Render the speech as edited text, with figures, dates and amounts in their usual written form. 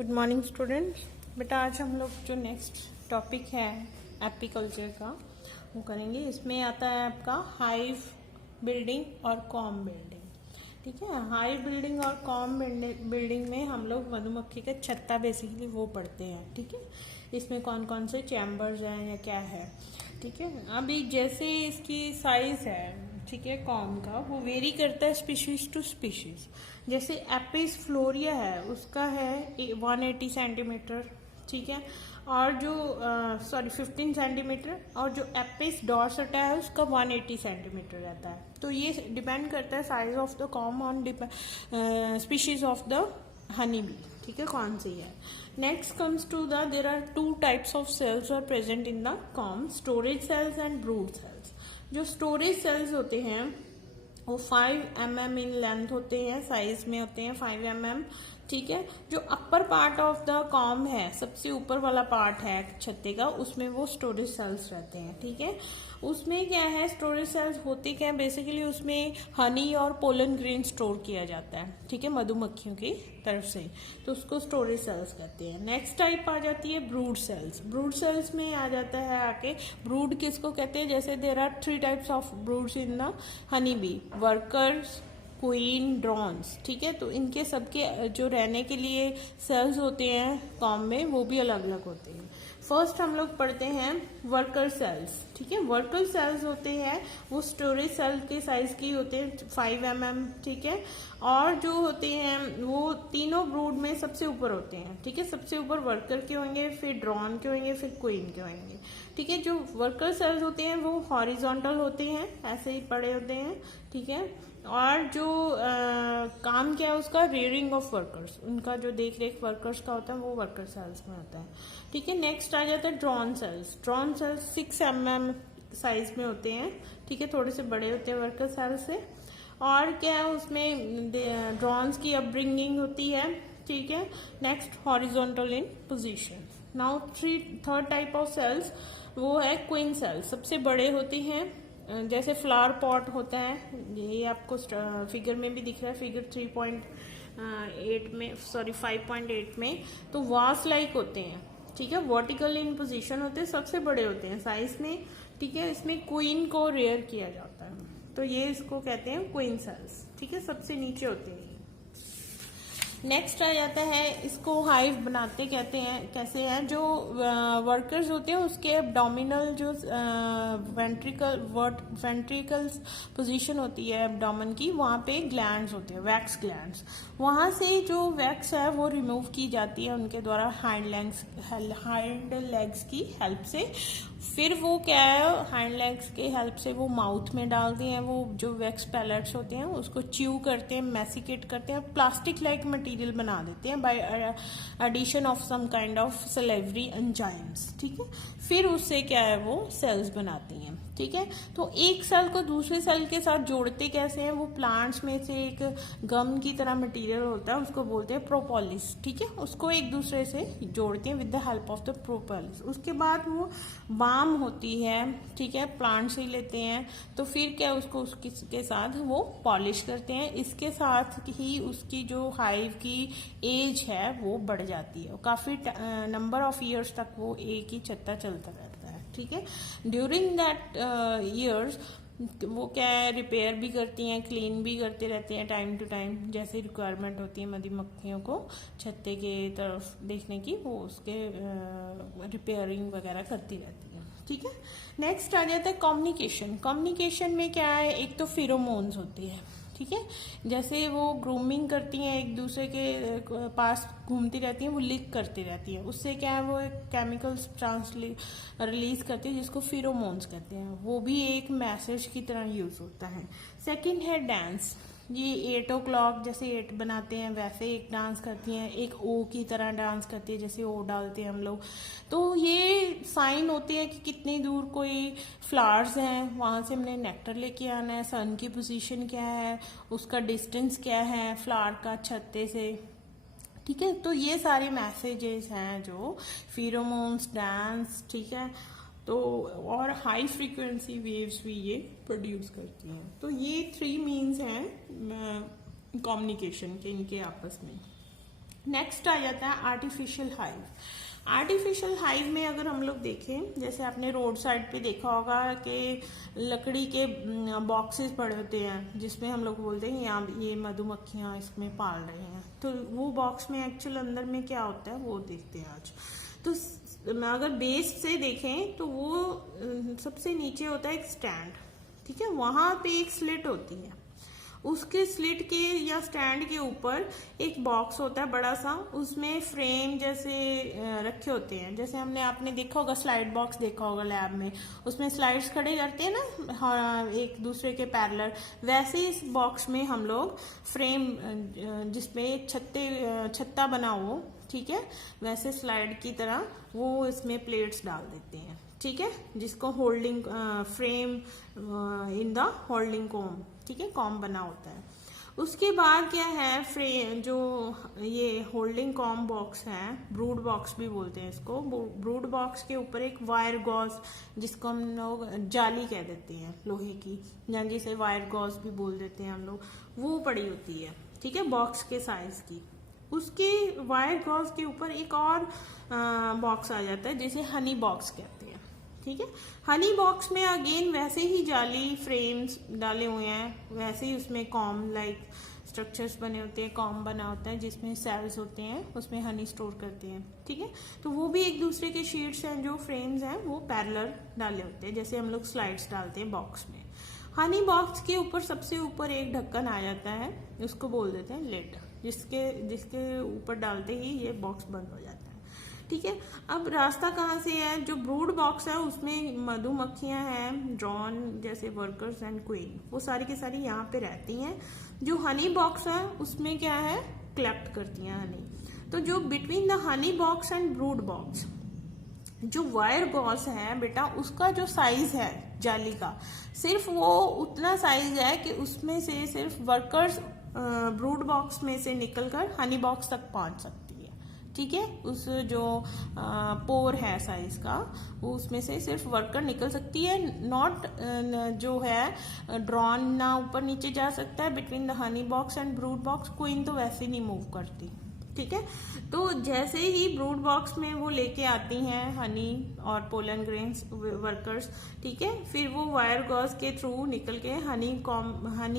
Good morning students. बेटा आज हम लोग जो नेक्स्ट टॉपिक है एपीकल्चर का वो करेंगे। इसमें आता है आपका हाइव बिल्डिंग और कॉम बिल्डिंग। ठीक है, हाइव बिल्डिंग और कॉम बिल्डिंग में हम लोग मधुमक्खी का छत्ता बेसिकली वो पढ़ते हैं। ठीक है, इसमें कौन कौन से चैम्बर्स हैं या क्या है। ठीक है, अभी जैसे इसकी साइज है, ठीक है, कॉम का वो वेरी करता है स्पीशीज टू स्पीशीज। जैसे एपिस फ्लोरिया है उसका है 180 सेंटीमीटर। ठीक है, और जो 15 सेंटीमीटर, और जो एपिस डॉर्सटा है उसका 180 सेंटीमीटर रहता है। तो ये डिपेंड करता है size of the comb on species of the honey bee. ठीक है, कौन सी है। Next comes to the there are 2 types of cells are present in the comb, storage cells and brood cells. जो स्टोरेज सेल्स होते हैं वो 5 mm in length होते हैं, साइज में होते हैं 5 mm। ठीक है, जो upper part of the com है, सबसे ऊपर वाला पार्ट है छत्ते का, उसमें वो स्टोरेज सेल्स रहते हैं। ठीक है, उसमें क्या है, स्टोरेज सेल्स होते क्या है बेसिकली, उसमें हनी और पोलन ग्रेन स्टोर किया जाता है। ठीक है, मधुमक्खियों की तरफ से, तो उसको स्टोरेज सेल्स कहते हैं। नेक्स्ट टाइप आ जाती है ब्रूड सेल्स। ब्रूड सेल्स में आ जाता है आके ब्रूड किसको कहते हैं, जैसे there are 3 types of broods in the honey bee, workers, queen, drones. ठीक है, तो इनके सबके जो रहने के लिए सेल्स होते हैं कॉम में वो भी अलग अलग होते हैं। फर्स्ट हम लोग पढ़ते हैं वर्कर सेल्स। ठीक है, वर्कर सेल्स होते हैं वो स्टोरेज सेल के साइज की होते हैं 5 mm। ठीक है, और जो होते हैं वो तीनों ब्रूड में सबसे ऊपर होते हैं। ठीक है, सबसे ऊपर वर्कर के होंगे, फिर ड्रोन के होंगे, फिर क्वीन के होंगे। ठीक है, जो वर्कर सेल्स होते हैं वो हॉरिजॉन्टल होते हैं, ऐसे ही पड़े होते हैं। ठीक है, और जो काम क्या है उसका, रेयरिंग ऑफ वर्कर्स, उनका जो देख रेख वर्कर्स का होता है वो वर्कर सेल्स में होता है। ठीक है, नेक्स्ट आ जाता है drone cells. Drone cells 6 mm size में होते हैं। ठीक है, थोड़े से बड़े होते हैं वर्कर सेल्स से। और क्या है उसमें ड्रोन्स की अपब्रिंगिंग होती है। ठीक है, next horizontal in position. Now third type of cells वो है क्वीन सेल्स, सबसे बड़े होते हैं, जैसे फ्लावर पॉट होता है, ये आपको फिगर में भी दिख रहा है, फिगर 3.8 में, सॉरी 5.8 में, तो वास लाइक होते हैं। ठीक है, वर्टिकल इन पोजीशन होते हैं, सबसे बड़े होते हैं साइज में। ठीक है, इसमें क्वीन को रेयर किया जाता है, तो ये इसको कहते हैं क्वीन सेल्स। ठीक है, सबसे नीचे होते हैं। नेक्स्ट आ जाता है, इसको हाइव बनाते कहते हैं, कैसे हैं, जो वर्कर्स होते हैं उसके एब्डोमिनल जो वेंट्रिकल्स पोजीशन होती है एब्डोमेन की, वहाँ पे ग्लैंड्स होते हैं, वैक्स ग्लैंड्स। वहाँ से जो वैक्स है वो रिमूव की जाती है उनके द्वारा हाइंड लेग्स की हेल्प से। फिर वो क्या है, हाइंड लेग्स के हेल्प से वो माउथ में डालते हैं, वो जो वैक्स पैलेट्स होते हैं उसको च्यू करते हैं, मैसिकेट करते हैं, प्लास्टिक लाइक मटेरियल बना देते हैं by addition of some kind of salivary enzymes. ठीक है, फिर उससे क्या है वो सेल्स बनाती हैं। ठीक है, तो एक सेल को दूसरे सेल के साथ जोड़ते कैसे हैं, वो प्लांट्स में से एक गम की तरह मटेरियल होता है, उसको बोलते हैं प्रोपोलिस। ठीक है, उसको एक दूसरे से जोड़ते हैं with the help of the propolis. उसके बाद वो बाम होती है, ठीक है, प्लांट से लेते हैं, तो फिर क्या उसको उसके साथ वो पॉलिश करते हैं। इसके साथ ही उसकी जो हाइव की एज है वो बढ़ जाती है, काफी नंबर ऑफ ईयर्स तक वो एक ही छत्ता चलता रहता है। ठीक है, ड्यूरिंग दैट ईयर्स वो क्या है, रिपेयर भी करती हैं, क्लीन भी करते रहते हैं टाइम टू टाइम, जैसे रिक्वायरमेंट होती है मधुमक्खियों को छत्ते के तरफ देखने की, वो उसके रिपेयरिंग वगैरह करती रहती है। ठीक है, नेक्स्ट आ जाता है कम्युनिकेशन। कम्युनिकेशन में क्या है, एक तो फेरोमोन्स होती है। ठीक है, जैसे वो ग्रूमिंग करती हैं, एक दूसरे के पास घूमती रहती हैं, वो लीक करती रहती हैं, उससे क्या है वो एक केमिकल्स रिलीज करती है जिसको फेरोमोन्स कहते हैं, वो भी एक मैसेज की तरह यूज होता है। सेकंड है डांस। ये 8 o'clock जैसे 8 बनाते हैं वैसे एक डांस करती हैं, एक ओ की तरह डांस करती है, जैसे ओ डालते हैं हम लोग, तो ये साइन होते हैं कि कितनी दूर कोई फ्लावर्स हैं, वहां से हमने नेक्टर लेके आना है, सन की पोजीशन क्या है, उसका डिस्टेंस क्या है फ्लावर का छत्ते से। ठीक है, तो ये सारे मैसेजेस हैं जो फेरोमोन्स, डांस, ठीक है, तो और हाई फ्रीक्वेंसी वेव्स भी ये प्रोड्यूस करती हैं। तो ये 3 मीन्स हैं कम्युनिकेशन के इनके आपस में। नेक्स्ट आ जाता है आर्टिफिशियल हाइव। आर्टिफिशियल हाइव में अगर हम लोग देखें, जैसे आपने रोड साइड पे देखा होगा कि लकड़ी के बॉक्सेस पड़े होते हैं जिसमें हम लोग बोलते हैं यहाँ ये मधुमक्खियां इसमें पाल रही हैं, तो वो बॉक्स में एक्चुअल अंदर में क्या होता है वो देखते हैं आज। तो अगर बेस से देखें तो वो सबसे नीचे होता है एक स्टैंड, ठीक है, वहां पे एक स्लिट होती है, उसके स्लिट के या स्टैंड के ऊपर एक बॉक्स होता है बड़ा सा, उसमें फ्रेम जैसे रखे होते हैं, जैसे हमने आपने देखा होगा स्लाइड बॉक्स देखा होगा लैब में, उसमें स्लाइड्स खड़े करते हैं ना, हाँ, एक दूसरे के पैरेलल, वैसे इस बॉक्स में हम लोग फ्रेम जिसमें छत्ता बना हो, ठीक है, वैसे स्लाइड की तरह वो इसमें प्लेट्स डाल देते हैं, ठीक है, जिसको holding frame in the holding com, ठीक है, कॉम बना होता है। उसके बाद क्या है, फ्रेम जो ये होल्डिंग कॉम बॉक्स है, ब्रूड बॉक्स भी बोलते हैं इसको, ब्रूड बॉक्स के ऊपर एक वायर गॉज, जिसको हम लोग जाली कह देते हैं लोहे की, या जिसे वायर गॉज भी बोल देते हैं हम लोग, वो पड़ी होती है, ठीक है, बॉक्स के साइज की। उसके वायर गॉज के ऊपर एक और बॉक्स आ जाता है जिसे हनी बॉक्स कहते हैं, ठीक है। हनी बॉक्स में अगेन वैसे ही जाली फ्रेम्स डाले हुए हैं, वैसे ही उसमें कॉम लाइक स्ट्रक्चर्स बने होते हैं, कॉम बना होता है जिसमें सेल्स होते हैं, उसमें हनी स्टोर करते हैं, ठीक है। तो वो भी एक दूसरे के शीट्स हैं, जो फ्रेम्स हैं वो पैरेलल डाले होते हैं, जैसे हम लोग स्लाइड्स डालते हैं बॉक्स में। हनी बॉक्स के ऊपर सबसे ऊपर एक ढक्कन आ जाता है, उसको बोल देते हैं लिड, जिसके ऊपर डालते ही ये बॉक्स बंद हो जाता है, ठीक है। अब रास्ता कहाँ से है, जो ब्रूड बॉक्स है उसमें मधुमक्खियां हैं, ड्रोन जैसे वर्कर्स एंड क्वीन, वो सारी की सारी यहाँ पे रहती हैं। जो हनी बॉक्स है उसमें क्या है, कलेक्ट करती हैं हनी। तो जो between the honey box and brood box जो वायर गॉस है बेटा, उसका जो साइज है जाली का, सिर्फ वो उतना साइज है कि उसमें से सिर्फ वर्कर्स ब्रूड बॉक्स में से निकलकर हनी बॉक्स तक पहुंच सकती है, ठीक है। उस जो पोर है साइज का, वो उसमें से सिर्फ वर्कर निकल सकती है, नॉट जो है ड्रॉन ना ऊपर नीचे जा सकता है between the honey box and brood box, queen तो वैसे नहीं मूव करती, ठीक है। तो जैसे ही ब्रूड बॉक्स में वो लेके आती हैं हनी और पोलन ग्रेन्स वर्कर्स, ठीक है, फिर वो वायर गॉज के थ्रू निकल के हनी